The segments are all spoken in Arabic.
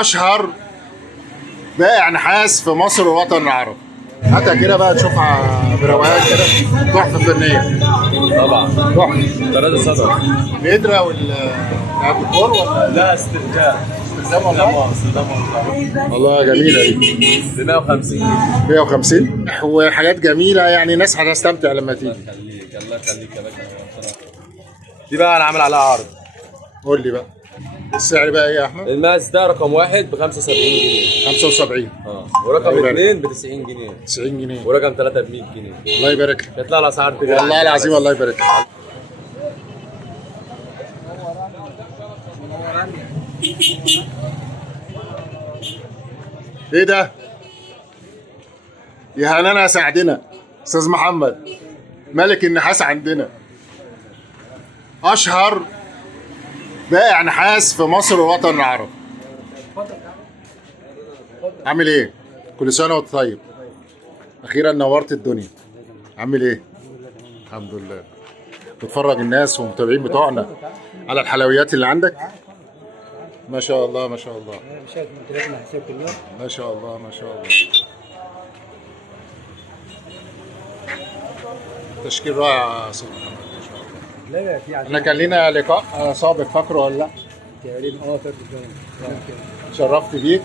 اشهر بائع نحاس في مصر والوطن العربي. هاتها كده بقى تشوفها بروقان كده، تحفه فنيه. طبعا تحفه. 3 صدر. القدره والديكور ولا لا استرجاع. استخدام والله؟ والله جميله دي. ب 150. 150 وحاجات جميله، يعني ناس هتستمتع لما تيجي. الله يخليك الله يخليك يا باشا. دي بقى انا عامل عليها عرض. قول لي بقى السعر بقى ايه يا احمد؟ الماس ده رقم 1 ب 75 جنيه. 75. ورقم 2 ب 90 جنيه. 90 جنيه. ورقم 3 ب 100 جنيه. الله يبارك لك. يطلع الاسعار دي والله العظيم الله يبارك لك. ايه ده؟ يا هنانا ساعدنا استاذ محمد، ملك النحاس عندنا، اشهر بائع نحاس في مصر والوطن العربي. عامل ايه؟ كل سنه وانت طيب. اخيرا نورت الدنيا. عامل ايه؟ الحمد لله. بتفرج الناس والمتابعين بتوعنا على الحلويات اللي عندك. ما شاء الله ما شاء الله. شايف منتجات النحاسيه كلها. ما شاء الله ما شاء الله. تشكيل رائع يا استاذ محمد ما شاء الله. لا في احنا كان لنا لقاء سابق، فاكره ولا لا؟ تقريبا فاكر اتشرفت بيك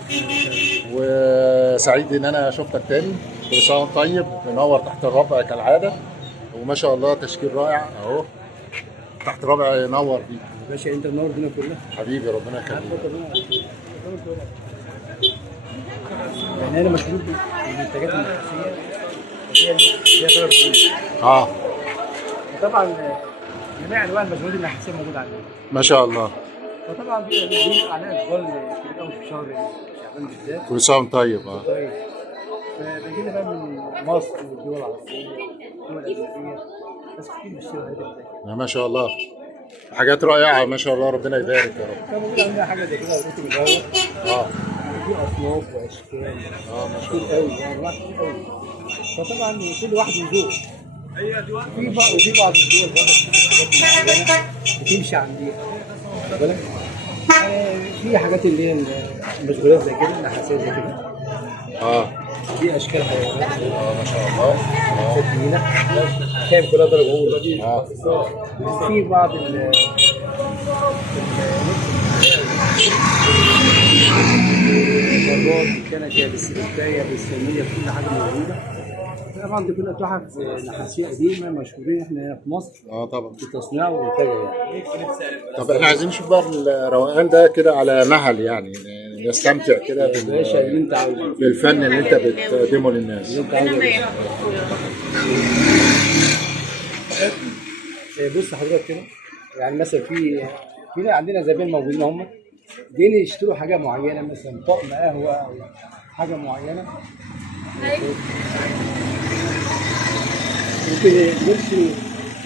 وسعيد ان انا شفتك تاني. كل سنه وانت طيب، منور تحت الربع كالعاده، وما شاء الله تشكيل رائع اهو. تحت الربع ينور بيك يا باشا، انت منور الدنيا كلها حبيبي، ربنا يخليك. يعني انا مشغول بالمنتجات النحاسيه هي غير اه طبعا جميع انواع المشغولات النحاسيه موجوده عندنا. ما شاء الله. فطبعا دي عليها اقبال كبير قوي في شهر شعبان بالذات. كل سنه وانت طيب. اه طيب فبيجي لنا بقى من مصر والدول العربيه والدول الاجنبيه ناس كتير بتشتري الحاجات اللي زي كده. ما شاء الله، حاجات رائعه ما شاء الله، ربنا يبارك يا رب. فموجود عندنا حاجه زي كده وريتم الهواء. اه في اصناف واشكال ما شاء كتير الله. قوي، انواع كتير قوي. فطبعا كل واحد له ذوق. في بعض الدول برضه في حاجات معينه بتمشي عندنا، واخد بالك؟ في حاجات اللي هي المشغولات زي كده، النحاسيه زي كده. اه في اشكال حيوانات ما شاء الله. حاجات جميله كام كلها درجه اولى. اه في بعض البراد بالكنكه بالسلكايه بالسميه كل حاجه موجوده. طبعا دي كلها تحف نحاسيه قديمه مشهورين احنا هنا في مصر طبعا. في تصنيعها وانتاجها يعني. طب احنا عايزين نشوف بقى الروقان ده كده على مهل، يعني نستمتع كده يا باشا اللي انت عاوزه، بالفن اللي انت بتقدمه للناس. اللي انت عاوزه يا باشا. بص حضرتك كده، يعني مثلا في عندنا زبائن موجودين هم جايين يشتروا حاجه معينه، مثلا طقم قهوه او حاجه معينه. ممكن يشتري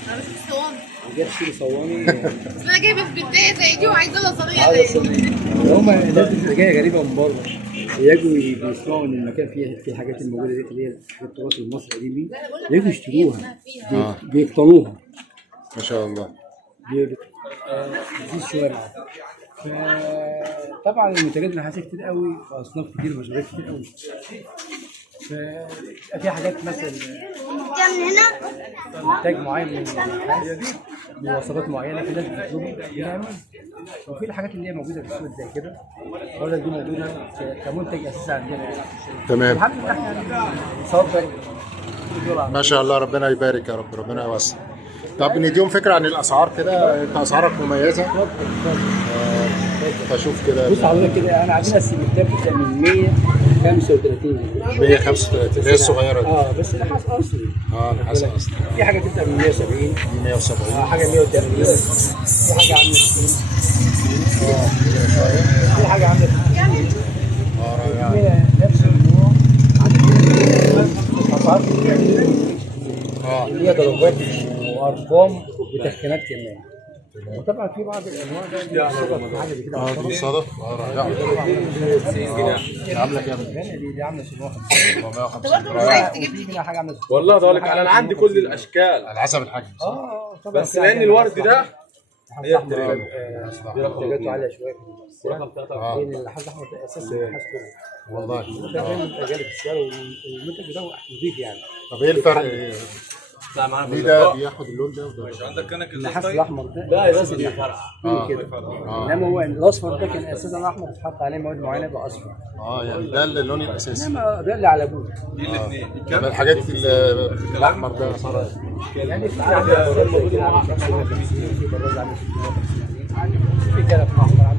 انا مش صواني، يشتري صواني. بس انا جايبه في بدايه زي دي وعايزه لها صينيه عايزة زي دي. هم الناس بتبقى جايه غريبه من بره، يجوا بيسمعوا ان المكان فيه الحاجات الموجوده دي اللي هي التراث المصري القديم دي، يجوا يشتروها بيقتنوها. ما شاء الله. بتزيد شويه معاهم. طبعا المنتجات النحاسيه كتير قوي واصناف كتير ومشغولات كتير قوي. في حاجات مثلا منتج معين من النحاس بوصفات معينه، في ناس بتطلبه بنعمل. وفي الحاجات اللي هي موجوده في السوق زي كده برضه دي موجوده كمنتج اساسي عندنا يعني. تمام. الحمد لله احنا بنصدر. ما شاء الله، ربنا يبارك يا رب، ربنا يوسع. طب نديهم فكره عن الاسعار كده، انت اسعارك مميزه. فشوف كده. بص حضرتك كده، انا عندنا السلكتات بتبدا من 135 135 اللي هي الصغيره دي. بس نحاس اصلي. نحاس اصلي. في حاجه تبدا من 170 170 حاجه 180 في حاجه عامله 60 في حاجه عامله 60 نفس النوع. اسعار اللي هي درجات وارقام وتسخينات كمان. وطبعا في بعض الانواع ده صدف حاجه زي كده. دي صدف. رائعه. 90 جنيه. عامله كام؟ دي عامله 750. عايز تجيب في منها حاجه عامله 60. والله ده اقول لك انا عندي كل الاشكال على حسب الحجم. طبعا بس لان الورد ده النحاس هي الاحمر التريم. انتاجاته عاليه شويه في رقم السعر، 3. لان النحاس الاحمر ده اساس النحاس كله. والله. ده دايما غالي في السعر، والمنتج بتاعه نظيف يعني. طب ايه الفرق؟ لا معانا ليه ده بياخد اللون ده وده؟ عندك كانك النحاس الاحمر ده لا اساس بس النحاس آه. كده. انما هو الاصفر ده كان اساسا احمر، بيتحط عليه مواد معينه يبقى اصفر. يعني ده اللون الاساسي. انما ده اللي على ابوه. طب الحاجات الاحمر ده صار يعني في عامل كده عامل 550، في براز عامل 650، في كلف احمر عامل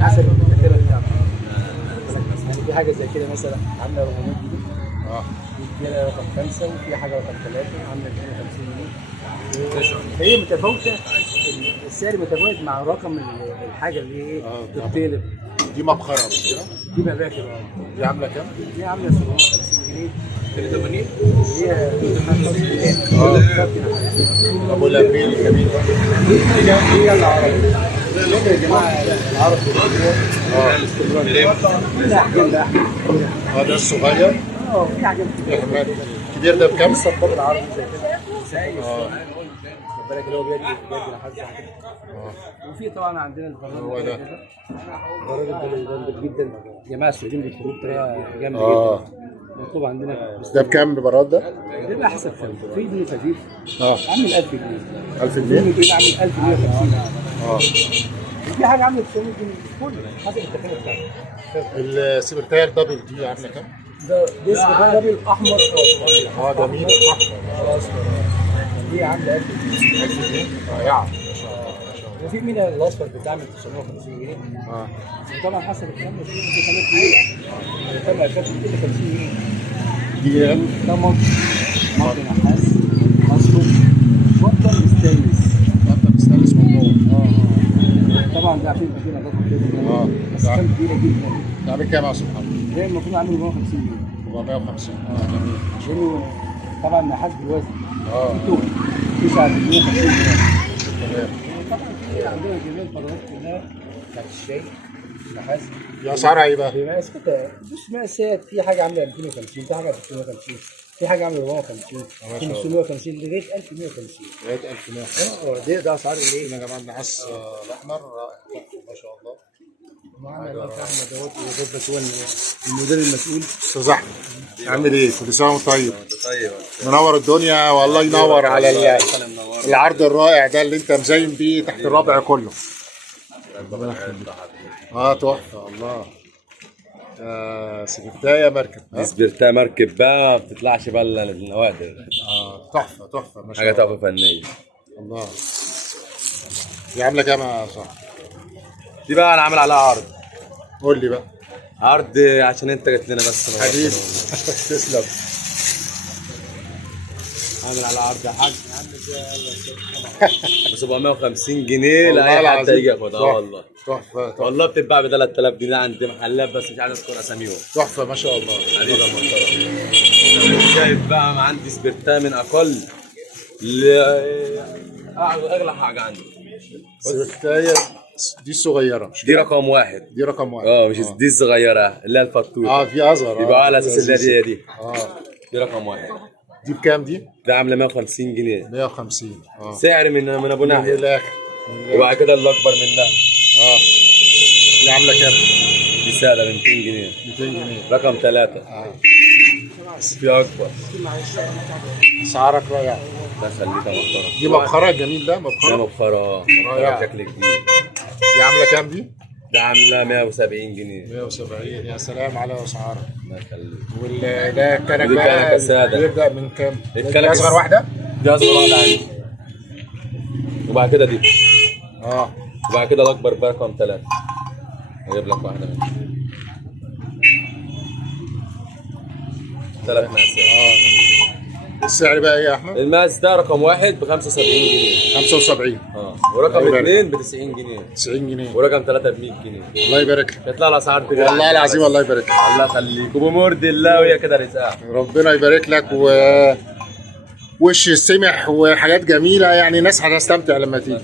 حسب الكتابه بتاعته. يعني في حاجه زي كده مثلا عامله 400 جنيه، في رقم 5، وفي حاجه رقم 3 عامله 250 جنيه. هي متفاوته، السعر متفاوت مع رقم الحاجه اللي هي ايه بتطلب. دي مبخره مش كده؟ دي مباكر دي عامله كام؟ دي عامله 750 جنيه. 80. هي ابو لابيل الجميل ده. هي العربية. يا جماعة العرب في أحجام بقى. ده الصغير. في أحجام الكبير ده بكام؟ الصباط العربي زي كده. خد بالك اللي هو بيدي نحاس زي كده. وفي طبعا عندنا البراد هو ده. البراد ده جامد جدا. يا جماعة السعوديين بيشتروه بطريقة جامدة جدا. مطلوب عندنا. ده بكام البراد ده؟ ده بقى حسب خامته. في ابن خفيف عامل 1000 جنيه. 1000 جنيه؟ في ابن عامل 1150. في حاجة عاملة 900 جنيه. كل حسب التكلفة بتاعته. السبرتاير دبل دي عامله كام؟ ده اسمه دبل احمر واصفر. جميل. واصفر. دي عامله 1000 جنيه. 1000 جنيه؟ رائعه. وفي منها الاصفر بتعمل 950 جنيه. وطبعا حسب الكم في خامات كتير. طبعا كانت 250 جنيه. دي ايه؟ ده مطر نحاس اصفر بطل ستانلس. انت بتستانلس من جوه. طبعا ده عشان يبقى فيه نظافه كده. بس كان كبيره جدا. ده عامل كام يا سبحان؟ ده المفروض عامل 450 جنيه. 450. جميل. عشان طبعا نحاس بالوزن. في 950 جنيه. تمام. طبعا في عندنا جميع الفضلات كلها بتاعت الشاي نحاس. دي اسعارها ايه بقى؟ بمقاس كده. بص مقاسات، في حاجه عامله 250، في حاجه 350، في حاجه عامله 450، 550 لغايه 1150. لغايه 1100. ده اسعار الايه؟ يا جماعه النحاس الاحمر رائع ما شاء الله. معانا الاخ احمد اهوت وظبط هو المدير المسؤول. استاذ احمد عامل ايه؟ كل سنه وانت طيب. طيب. منور الدنيا والله ينور على العرض الرائع ده اللي انت مزين بيه تحت الربع كله. تحفه الله. سبرتايه مركب. دي سبرتها مركب بقى، ما بتطلعش بقى الا النوادر. تحفه تحفه ما شاء حاجه الله. تحفه فنيه. الله. دي عامله كام يا صاحبي؟ دي بقى انا عامل عليها عرض. قول لي بقى. عرض عشان انت جيت لنا بس. حبيبي. تسلم. عامل على عرض يا حاج. ب 750 جنيه والله لاي حد العظيم. يجي ياخدها. والله تحفه تحفه والله بتتباع ب 3000 جنيه عند محلات بس مش عارف اذكر اساميهم. تحفه ما شاء الله. حبيبي يا محترم. شايف بقى ما عندي سبرتها من اقل اغلى حاجه عندي. السبرتايه دي الصغيره مش دي كده؟ رقم واحد. دي رقم واحد. مش دي الصغيره اللي هي الفطوره. في ازهر. يبقى على اساس اللي هي دي. اه دي رقم واحد. دي بكام دي؟ ده عامله 150 جنيه. 150. سعر من ابو من ناحيه. الاخر. وبعد كده اللي اكبر منها. دي عامله كام؟ دي سعرها ب 200 جنيه. 200 جنيه. رقم 3. في اكبر. اسعارك رائعه. ده خليك يا محترم. دي مبخره الجميل ده ده مبخره. مبخره. رائع. شكل جديد. دي عامله كام دي؟ ده عامله 170 جنيه. 170. يا سلام على اسعارها. الله يخليك. وده الكنك ودي بقى كنكة سادة. بيبدا من كام؟ الكنكة دي اصغر واحده؟ دي اصغر واحده عندي. وبعد كده دي. وبعد كده الاكبر بقى رقم 3. هجيب لك واحده منهم. 3 مقاسات. جميل. السعر بقى ايه يا احمد؟ المقاس ده رقم 1 ب 75 جنيه. 75. ورقم الله يبارك. 2 ب 90 جنيه. 90 جنيه. ورقم 3 ب 100 جنيه. الله يبارك لك. يطلع الاسعار دي والله العظيم الله يبارك لك. الله يخليك وبمرض الله وهي كده رزقها. ربنا يبارك لك وش السمح وحاجات جميله يعني ناس هتستمتع لما تيجي.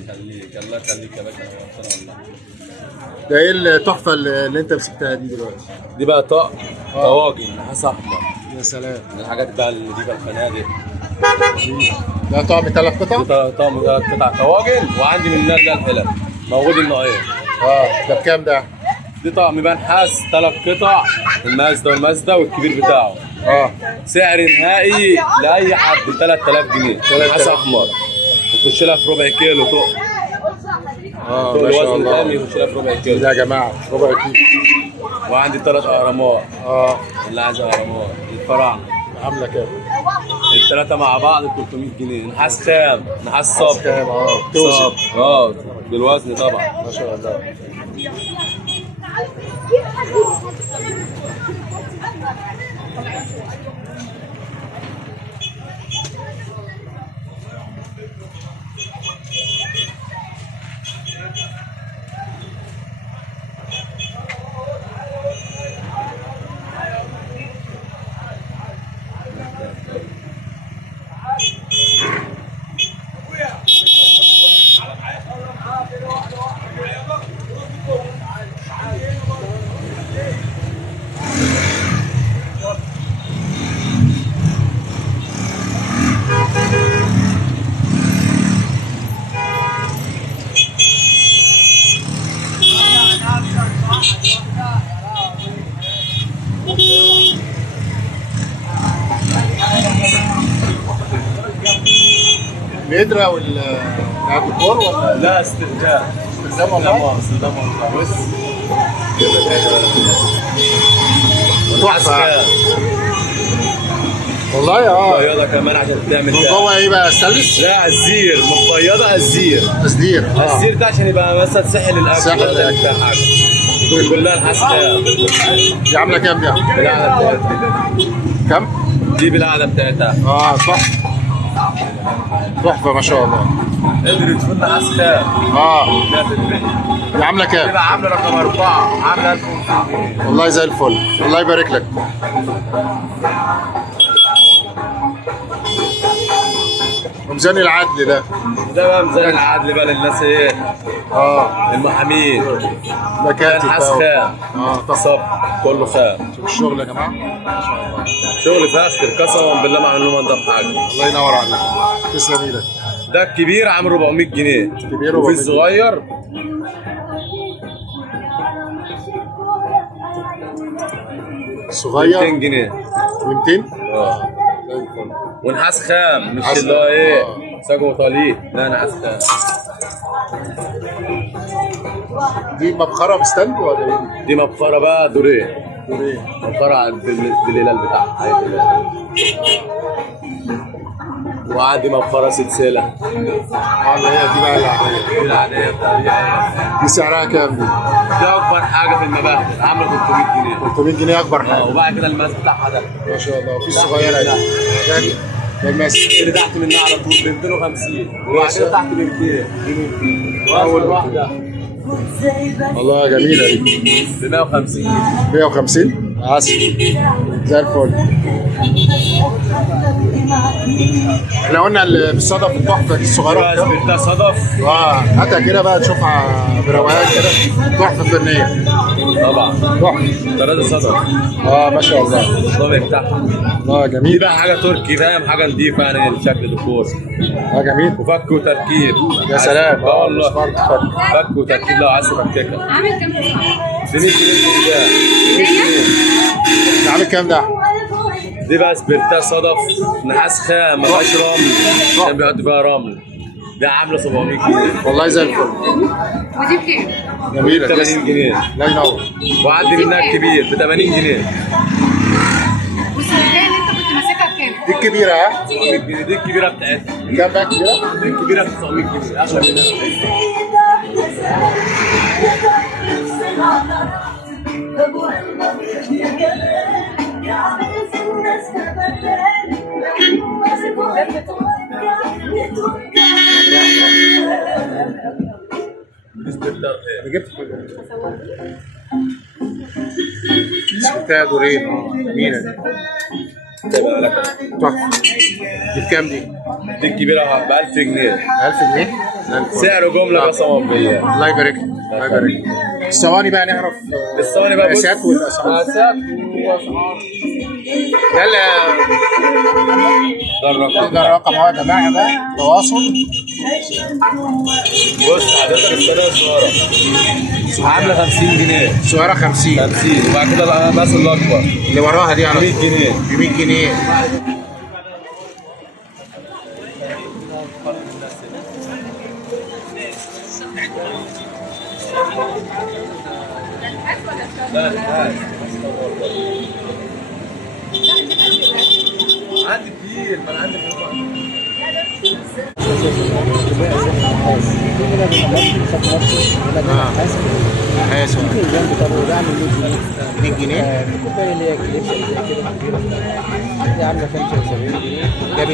الله يخليك يا باشا. والله ده ايه التحفه اللي انت مسكتها دي دلوقتي؟ دي بقى طواجن نحاس احمر. يا سلام. من الحاجات بقى اللي دي بقى الفنادق ده طعم 3 قطع؟ طعم 3 قطع طواجن، وعندي منها اللي الحلل موجود النوعين. ده بكام ده؟ دي طقم بنحاس 3 قطع، المازدا والمازدا والكبير بتاعه. سعر نهائي لاي حد 3000 جنيه. نحاس احمر تخش لها في ربع كيلو طق. ما شاء الوزن الله. تاني يخش لها في ربع كيلو. ده يا جماعه ربع كيلو. وعندي 3 اهرامات. اللي عايز اهرامات الفراعنه عامله كام؟ الثلاثه مع بعض 300 جنيه. نحاس خام، نحاس صب. كام؟ توزن. صب بالوزن طبعا. ما شاء الله. القدرة والديكور ولا لا استخدام. استخدام والله؟ استخدام والله. بس تحفة والله. مبيضة كمان عشان تعمل من ده. جوه ايه بقى؟ ستانلس؟ لا الزير مبيضة الزير. تصدير. الزير ده عشان يبقى مثلا سهل الاكل. سهل الأكل. بتاع حاجة. بالله الحسنة. دي عاملة كام دي؟ بالقعدة بتاعتها. كام؟ دي بالقعدة بتاعتها. تحفة. تحفة ما شاء الله. قدرت تكون نحاس خام. 100%. دي عاملة كام؟ تبقى عاملة رقم 4 عاملة 1500. والله زي الفل، الله يبارك لك. وميزان العدل ده. ده بقى ميزان العدل بقى للناس ايه؟ المحامين. مكاتب نحاس خام. طب صب كله خام. شوف الشغل يا جماعة ما شاء الله. شغل فاخر قسما بالله ما عملوا انضف حاجة. الله ينور عليك. تسلم ايدك. ده الكبير عامل 400 جنيه. كبير وفي 400 الصغير صغير 200 جنيه. 200. زي الفل. ونحاس خام مش اللي هو ايه ساجو طليق. لا نحاس خام. دي مبخرة بستاند ولا ايه؟ دي مبخرة بقى دورين. دورين. مبخرة بالهلال بتاعها. هي الهلال. وعندي مبخرة سلسلة. اللي هي دي بقى العادية. دي العادية بتاعتها. دي سعرها كام دي؟ دي أكبر حاجة في المباهج عاملة 300 جنيه. 300 جنيه أكبر حاجة. وبعد كده الماس بتاعها ده. ما شاء الله. وفي الصغيرة دي. ده الماسك. اللي تحت منها على طول ب 250. وبعد كده تحت ب 200. أول واحدة والله جميلة دي. ب 150. 150 عسل زي الفل. احنا قلنا اللي بالصدف التحفة دي الصغيرة. ده صدف. هاتها كده بقى تشوفها بروقان كده. تحفة فنية. طبعا. تحفة. 3 صدف. ما شاء الله. الطابع بتاعها. الله دي جميل. بقى حاجة تركي فاهم حاجة نضيفة يعني الشكل ديكور. جميل. وفك وتركيب. يا سلام. والله. سمارت فك. فك وتركيب لو عايز تفككها. عامل كام ب 100 جنيه. عامل كام ده؟ دي بقى سبرتها صدف نحاس خام ما فيهاش رمل عشان بيحط فيها رمل. دي عامله 700 جنيه. والله زي الفل. ودي بكام؟ جميلة. 80 جنيه. لا ينور. وعندي منها الكبير ب 80 جنيه. والسلسله اللي انت كنت ماسكها بكام؟ دي الكبيرة 900 جنيه. دي الكبيره بتاعتها. كام بقى الكبيرة؟ دي الكبيره ب 900 جنيه. اغلى منها. انا جبت سبتها دورين. جميلة دي. تبقى لك تحفه. دي بكام دي؟ دي الكبيره ب 1000 جنيه 1000 جنيه؟ زي الفل. سعره جمله قسما بالله. الله يبارك لك، الله يبارك لك. الثواني بقى نعرف الثواني بقى بص. مقاسات والاسعار. مقاسات واسعار. يلا ده الرقم. ده الرقم اهو يا جماعه بقى، تواصل. بص حضرتك الصينيه الصغيره عامله 50 جنيه صغيره 50. 50 وبعد كده المقاس الاكبر اللي وراها دي على 100 جنيه ب 100 جنيه. عندي كتير ما انا عندي حاسب الجنب طب ده عامل 100 جنيه. الكوبايه اللي هي كليبس زي كده كبيره دي عامله 75 جنيه. ده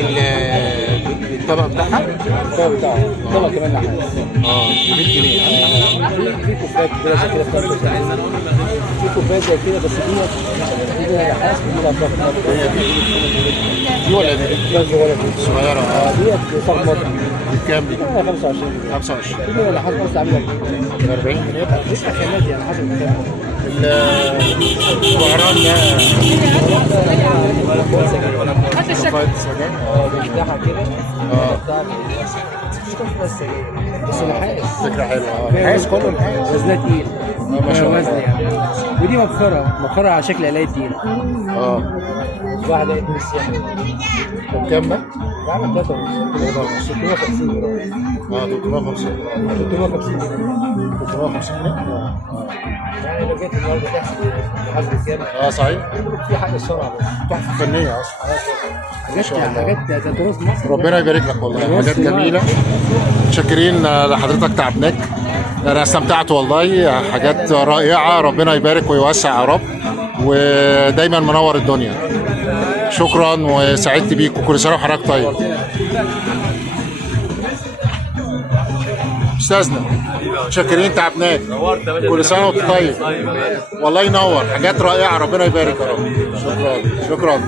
بالطبق بتاعها؟ الطبق بتاعه الطبق كمان نحاس. ب 100 جنيه. في كوبايات كبيره زي كده ب 75. في كوبايات زي كده بس دي نحاس بنلعب فيها دي ولا دي؟ لا صغيره دي صغيره. ديت صار مطعم بكام دي؟ 25 جنيه 25. في منها نحاس بس عامله 40 جنيه. لسه خامات يعني حسب الخامات. البهران هات الشكل. ده بتاعها كده بتاعها بس بس نحاس فكره حلوه. نحاس كله نحاس. وزنها تقيل ما شاء الله. وزن يعني ودي مبخره على شكل قلايه تقيل واحده ابن السياحه بكام بقى؟ بعمل 650 جرام 350. 350 جنيه 350 جنيه؟ يعني لو جيت النهارده تحسب محاسبه كام صحيح. في حاجه السرعه بس تحفه فنيه اصلا. حاجات تراث مصر. ربنا يبارك لك والله، حاجات جميله. متشكرين لحضرتك تعبناك. انا استمتعت والله، حاجات رائعه. ربنا يبارك ويوسع يا رب، ودايما منور الدنيا. شكرا وسعدت بيك، وكل سنه وحضرتك طيب. استاذنا متشكرين تعبناك. كل سنه وانت طيب. والله ينور، حاجات رائعه. ربنا يبارك يا رب. شكرا شكرا.